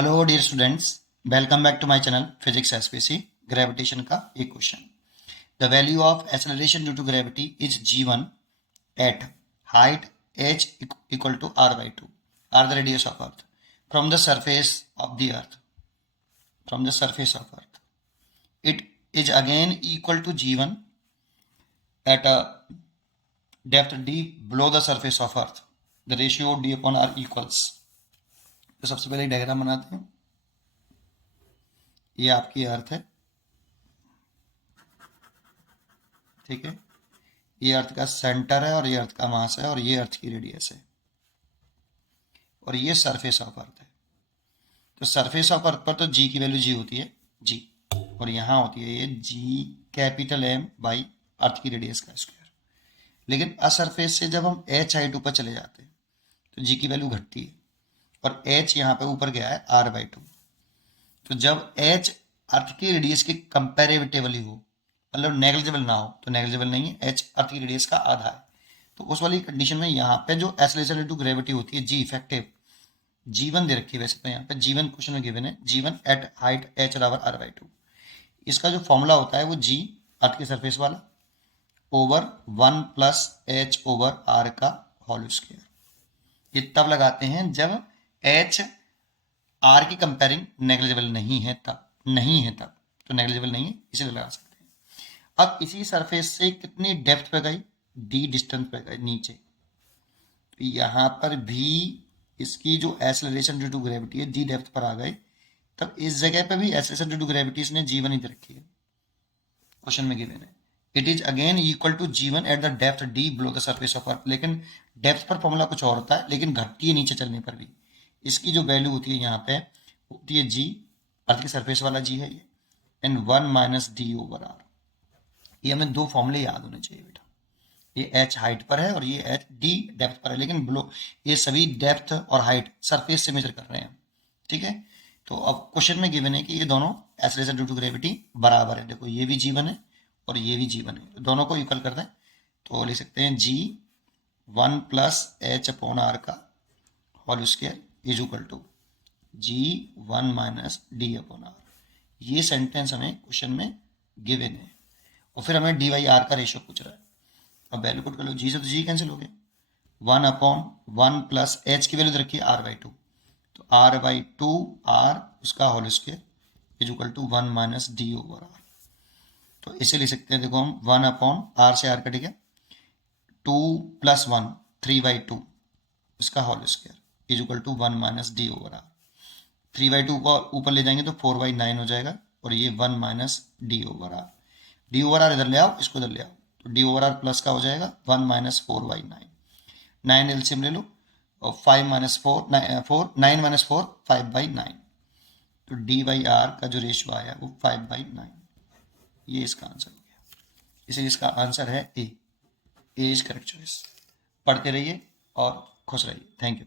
Hello dear students, welcome back to my channel physics SPC. Gravitation का एक question. The value of acceleration due to gravity is g1 at height h equal to r/2 are the radius of earth from the surface of the earth it is again equal to g1 at a depth d below the surface of earth. The ratio d upon r equals। तो सबसे पहले diagram बनाते हैं। ये आपकी अर्थ है, ठीक है। ये अर्थ का सेंटर है और ये अर्थ का मास है और ये अर्थ की रेडियस है और ये सरफेस ऑफ अर्थ है। तो सरफेस ऑफ अर्थ पर तो जी की वैल्यू जी होती है, जी, और यहाँ होती है ये जी कैपिटल एम बाई अर्थ की रेडियस का स्क्वायर। लेकिन असरफेस से जब हम एच हाइट ऊपर चले जाते हैं तो जी की वैल्यू घटती है और एच यहाँ पे ऊपर गया है r/2। तो जब एच अर्थ की रेडियस के कंपेरेटिवली हो, मतलब नेग्लिजिबल ना हो, तो नेग्लिजिबल नहीं है, एच अर्थ की रेडियस का आधा है, तो उस वाली कंडीशन में यहाँ पे जो एक्सेलरेशन टू ग्रेविटी होती है जी इफेक्टिव, जीवन दे रखी है। वैसे तो यहाँ पे जीवन क्वेश्चन में गिवन है, जीवन एट हाइट एच बराबर r/2। इसका जो फॉर्मूला होता है वो जी अर्थ के सरफेस वाला over 1 plus H over R का होल स्क्वायर। ये तब लगाते हैं जब एच आर की कंपेयरिंग नेग्लिजिबल नहीं है, तब तो नेग्लिजिबल नहीं है, इसलिए लगा सकते हैं। अब इसी सरफेस से कितनी डेप्थ पे गई, डी डिस्टेंस पे गई नीचे, तो यहाँ पर भी इसकी जो एक्सेलरेशन ड्यू टू ग्रेविटी है डी डेप्थ पर आ गई, तब इस जगह पे भी एक्सेलरेशन ड्यू टू ग्रेविटी इसने जी1 ही दे रखी है, क्वेश्चन में गिवन है। It is again equal to g1 at the depth d below the surface of earth. लेकिन डेप्थ पर फॉर्मूला कुछ और होता है, लेकिन घटती है नीचे चलने पर भी। इसकी जो वैल्यू होती है यहाँ पे होती है g, अर्थ के सरफेस वाला g है ये, and 1 minus D over R. ये हमें दो फॉर्मूले याद होने चाहिए बेटा। ये h हाइट पर है और ये h d डेप्थ पर है, लेकिन बिलो ये सभी डेप्थ और हाइट सरफेस से मेजर कर रहे हैं, ठीक है। तो अब क्वेश्चन में गिवन है कि ये दोनों एक्सेलरेशन ड्यू टू ग्रेविटी बराबर है। देखो ये भी g1 है और ये भी g1 है, तो दोनों को इक्वल कर दें तो लिख सकते हैं g1 plus h upon r का whole square is equal to g1 minus d upon r. ये सेंटेंस हमें क्वेश्चन में गिवन है और फिर हमें डी बाई आर का रेशियो पूछ रहा है। अब वैल्यू पुट कर लो, जी से तो जी कैंसिल हो गया, 1 अपॉन 1 प्लस एच की वैल्यू रखी है r/2, तो r/2 आर उसका whole square is equal to 1 minus D over R. तो इसे लिख सकते हैं, देखो हम 1 अपॉन आर से आर कट गया, 2 प्लस 1 3/2 इसका whole square is equal to 1 minus D over R. 3/2 को ऊपर ले जाएंगे तो 4/9 हो जाएगा और ये 1 minus D over R. D over R इधर ले आओ, इसको इधर ले आओ, तो डी ओवर आर प्लस का हो जाएगा 1 माइनस 4/9। 9 एलसीएम ले लो और 5 माइनस 4 9 माइनस 4 5/9, तो डी बाई आर का जो रेशियो आया वो 5/9। ये इसका आंसर हो गया, इसलिए इसका आंसर है ए। ए इज करेक्ट चॉइस। पढ़ते रहिए और खुश रहिए। Thank you.